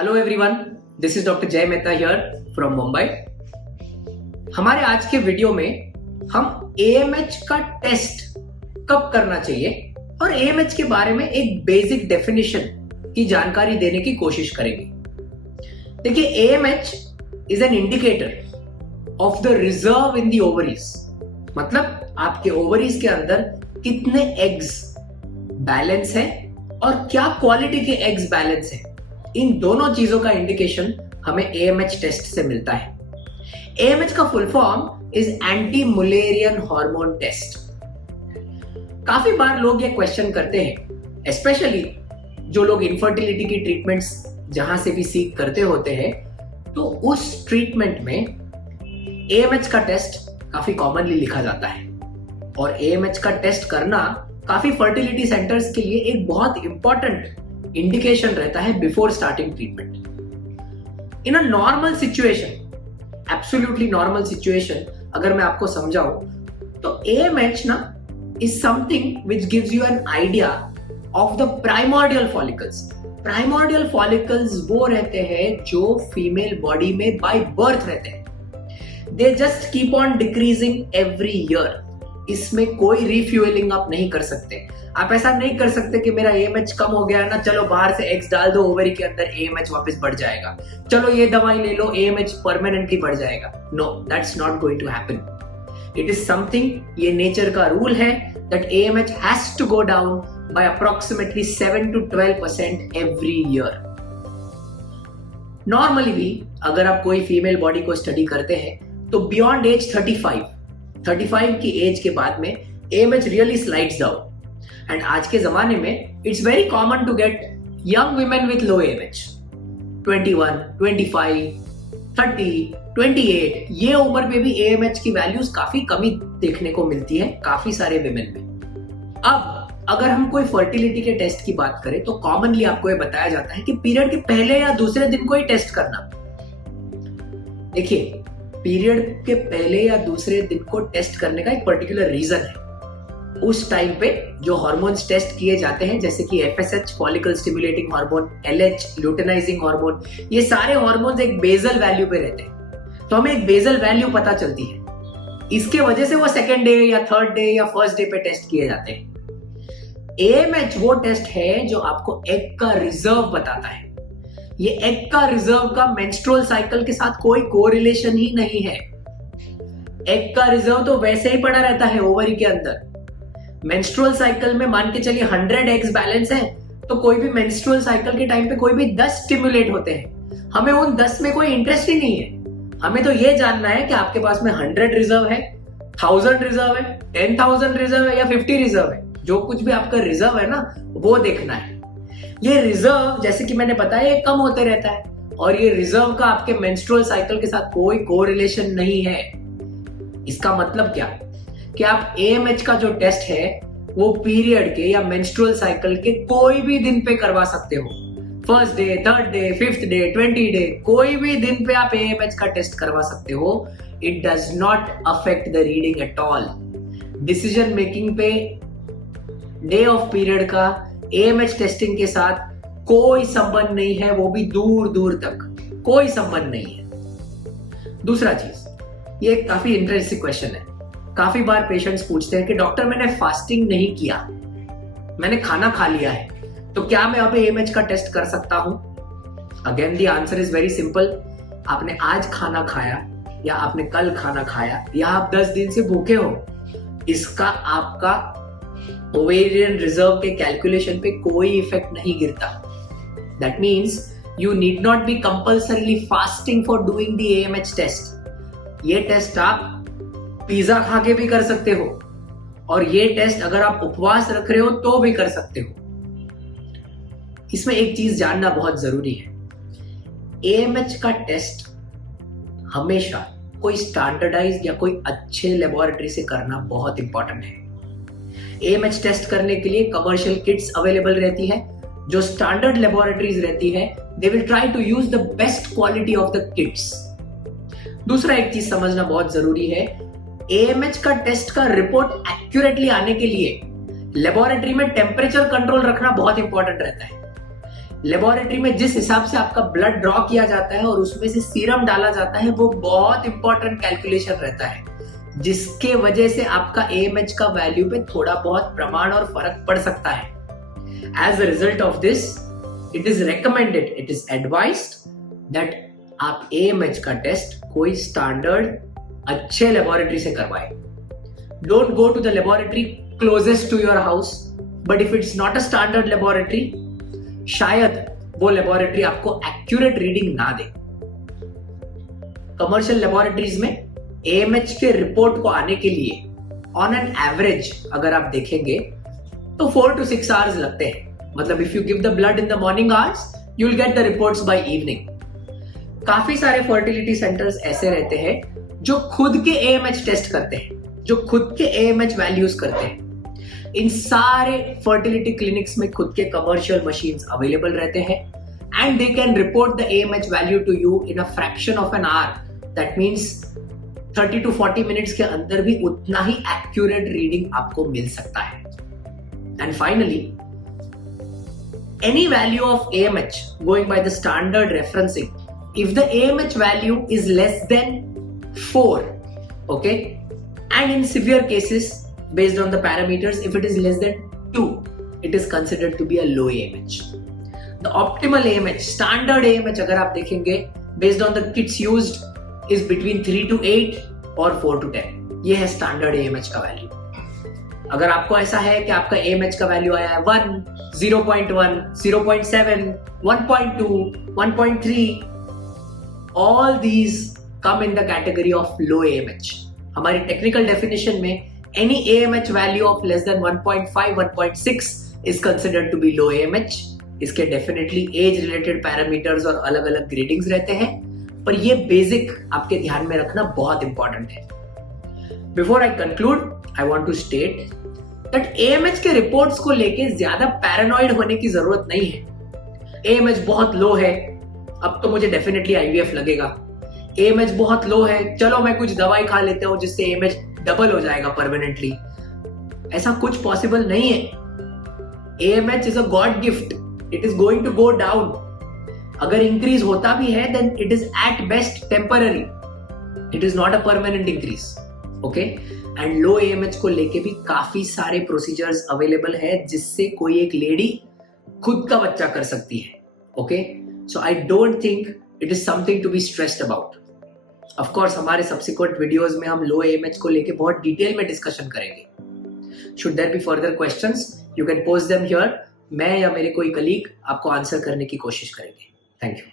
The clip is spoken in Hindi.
Hello everyone, this is doctor जय मेहता हियर फ्रॉम मुंबई। हमारे आज के वीडियो में हम एएमएच का टेस्ट कब करना चाहिए और एएमएच के बारे में एक बेसिक डेफिनेशन की जानकारी देने की कोशिश करेंगे। देखिए, AMH is an indicator of the reserve in the ovaries, मतलब आपके ओवरीज के अंदर कितने एग्स बैलेंस है और क्या क्वालिटी के एग्स बैलेंस है। इन दोनों चीजों का इंडिकेशन हमें एएमएच टेस्ट से मिलता है। एएमएच का full form is anti Mullerian hormone test. काफी बार लोग ये क्वेश्चन करते हैं, स्पेशली जो लोग इनफर्टिलिटी की ट्रीटमेंट्स जहां से भी सीख करते होते हैं, तो उस ट्रीटमेंट में एएमएच का टेस्ट काफी कॉमनली लिखा जाता है और एएमएच का टेस्ट करना काफी फर्टिलिटी सेंटर्स के लिए एक बहुत इंपॉर्टेंट इंडिकेशन रहता है before starting treatment. In a normal situation, absolutely normal situation अगर मैं आपको समझाऊं तो एएमएच ना is something which gives you an idea of the primordial follicles. Primordial follicles वो रहते हैं जो फीमेल बॉडी में बाय बर्थ रहते हैं। They just keep on decreasing every year. इसमें कोई रिफ्यूएलिंग आप नहीं कर सकते। आप ऐसा नहीं कर सकते कि मेरा एएमएच कम हो गया ना, चलो बाहर से एग्स डाल दो ओवरी के अंदर, एएमएच वापस बढ़ जाएगा, चलो ये दवाई ले लो, एएमएच परमानेंटली बढ़ जाएगा। No, that's not going to happen. It is something, ये नेचर का रूल है that AMH has to go down by approximately 7 to 12% every year. Normally भी अगर आप कोई फीमेल बॉडी को स्टडी करते हैं तो बियॉन्ड एज 35 की एज के बाद में AMH really slides down. And आज के जमाने में it's very common to get young women with low AMH. 21, 25, 30, 28 ये उम्र पे भी एएमएच की वैल्यूज काफी कमी देखने को मिलती है काफी सारे विमेन में। अब अगर हम कोई फर्टिलिटी के टेस्ट की बात करें तो कॉमनली आपको ये बताया जाता है कि पीरियड के पहले या दूसरे दिन को ही टेस्ट करना। देखिए, पीरियड के पहले या दूसरे दिन को टेस्ट करने का एक पर्टिकुलर रीजन है। उस टाइम पे जो हार्मोन्स टेस्ट किए जाते हैं, जैसे कि FSH follicle stimulating hormone, LH luteinising hormone, ये सारे हार्मोन्स एक बेसल वैल्यू पे रहते हैं, तो हमें एक बेसल वैल्यू पता चलती है। इसके वजह से वो सेकेंड डे या थर्ड डे या फर्स्ट डे पे टेस्ट किए जाते हैं। एएमएच वो टेस्ट है जो आपको एग का रिजर्व बताता है। ये एग का रिजर्व का मेंस्ट्रुअल साइकिल के साथ कोई कोरिलेशन ही नहीं है। एग का रिजर्व तो वैसे ही पड़ा रहता है ओवरी के अंदर। मेंस्ट्रुअल साइकिल में मान के चलिए 100 एग्स बैलेंस है, तो कोई भी मेंस्ट्रुअल साइकिल के टाइम पे कोई भी 10 स्टिमुलेट होते हैं। हमें उन 10 में कोई इंटरेस्ट ही नहीं है। हमें तो ये जानना है कि आपके पास में 100 रिजर्व है, 1000 रिजर्व है, 10,000 रिजर्व है या 50 रिजर्व है। जो कुछ भी आपका रिजर्व है ना, वो देखना है। ये रिजर्व, जैसे कि मैंने बताया, ये कम होते रहता है और ये रिजर्व का आपके मेंस्ट्रुअल साइकिल के साथ कोई कोरिलेशन नहीं है। इसका मतलब क्या कि आप एएमएच का जो टेस्ट है वो पीरियड के या मेंस्ट्रुअल साइकिल के कोई भी दिन पे करवा सकते हो। First day, third day, fifth day, 20 day, कोई भी दिन पे आप एएमएच का टेस्ट करवा सकते हो। It does not affect the reading at all. Decision making पे डे ऑफ पीरियड का एएमएच टेस्टिंग के साथ कोई संबंध नहीं है, वो भी दूर दूर तक कोई संबंध नहीं है। दूसरा चीज, ये एक काफी इंटरेस्टिंग क्वेश्चन है। काफी बार पेशेंट्स पूछते हैं कि डॉक्टर मैंने फास्टिंग नहीं किया, मैंने खाना खा लिया है, तो क्या मैं अब एएमएच का टेस्ट कर सकता हूं? Again the answer is very simple. आपने आज खाना खाया या आपने कल खाना खाया या आप 10 दिन से भूखे हो, इसका आपका ओवेरियन रिजर्व के कैलकुलेशन पे कोई इफेक्ट नहीं गिरता। That means you need not be compulsorily fasting for doing the AMH test. ये टेस्ट आप पिज्जा खा के भी कर सकते हो और ये टेस्ट अगर आप उपवास रख रहे हो तो भी कर सकते हो। इसमें एक चीज जानना बहुत जरूरी है, एएमएच का टेस्ट हमेशा कोई स्टैंडर्डाइज या कोई अच्छे लेबोरेटरी से करना बहुत इंपॉर्टेंट है। एएमएच टेस्ट करने के लिए कमर्शियल किट्स अवेलेबल रहती है। जो स्टैंडर्ड लेबोरेटरीज रहती है, they will try to use the best quality of the kits. दूसरा एक चीज समझना बहुत जरूरी है, एएमएच का टेस्ट का रिपोर्ट एक्यूरेटली आने के लिए लेबोरेटरी में टेम्परेचर कंट्रोल रखना बहुत इंपॉर्टेंट रहता है। लेबोरेटरी में जिस हिसाब से आपका ब्लड ड्रॉ किया जाता है और उसमें से सीरम डाला जाता है, वो बहुत इंपॉर्टेंट कैलकुलेशन रहता है, जिसके वजह से आपका AMH का वैल्यू पे थोड़ा बहुत प्रमाण और फर्क पड़ सकता है. As a result of this, it is recommended, it is advised that आप AMH का टेस्ट कोई स्टैंडर्ड अच्छे लेबोरेटरी से करवाएं. Don't go to the laboratory closest to your house, but if it's not a standard laboratory, शायद वो लेबोरेटरी आपको एक्यूरेट रीडिंग ना दे. कमर्शियल लेबोरेटरीज में AMH के रिपोर्ट को आने के लिए ऑन एन एवरेज अगर आप देखेंगे तो 4 to 6 आवर्स लगते हैं. मतलब if you give the blood in the morning hours, you will get the reports by evening. काफी सारे फर्टिलिटी सेंटर्स ऐसे रहते हैं जो खुद के AMH टेस्ट करते हैं, जो खुद के AMH वैल्यूज करते हैं. इन सारे फर्टिलिटी क्लिनिक्स में खुद के कमर्शियल मशीन्स अवेलेबल रहते हैं and they can report the AMH value to you in a fraction of an hour. That means 30 to 40 minutes के अंदर भी उतना ही एक्यूरेट रीडिंग आपको मिल सकता है. And finally, any value of AMH going by the standard referencing, if the AMH value is less than 4, okay, and in severe cases based on the parameters, if it is less than 2, it is considered to be a low AMH. The optimal AMH, standard AMH अगर आप देखेंगे based on the kits used, is between 3 to 8 और 4 to 10. ये है standard AMH का वैल्यू. अगर आपको ऐसा है कि आपका AMH का वैल्यू आया है 1, 0.1, 0.7, 1.2, 1.3, all these come in the category of low AMH. हमारी टेक्निकल डेफिनेशन में any AMH value of less than 1.5, 1.6 is considered to be low AMH. इसके डेफिनेटली एज रिलेटेड पैरामीटर्स और अलग अलग ग्रेडिंग्स रहते हैं, पर ये बेसिक आपके ध्यान में रखना बहुत इंपॉर्टेंट है. Before I conclude, I want to state that AMH के रिपोर्ट्स को लेके ज्यादा पैरानॉइड होने की जरूरत नहीं है. AMH बहुत लो है, अब तो मुझे डेफिनेटली IVF लगेगा. AMH बहुत लो है, चलो मैं कुछ दवाई खा लेता हूं जिससे AMH डबल हो जाएगा परमानेंटली. ऐसा कुछ पॉसिबल नहीं है. AMH is a god gift, it is going to go down. अगर इंक्रीज होता भी है then it is at best temporary, it is not a permanent increase. Okay, and low AMH को लेके भी काफी सारे प्रोसीजर्स अवेलेबल है जिससे कोई एक लेडी खुद का बच्चा कर सकती है. Okay, so I don't think it is something to be stressed about. Of course हमारे सब्सिक्वेंट वीडियोस में हम लो AMH को लेके बहुत डिटेल में डिस्कशन करेंगे. Should there be further questions, you can post them here. मैं या मेरे कोई कलीग आपको आंसर करने की कोशिश करेंगे. Thank you.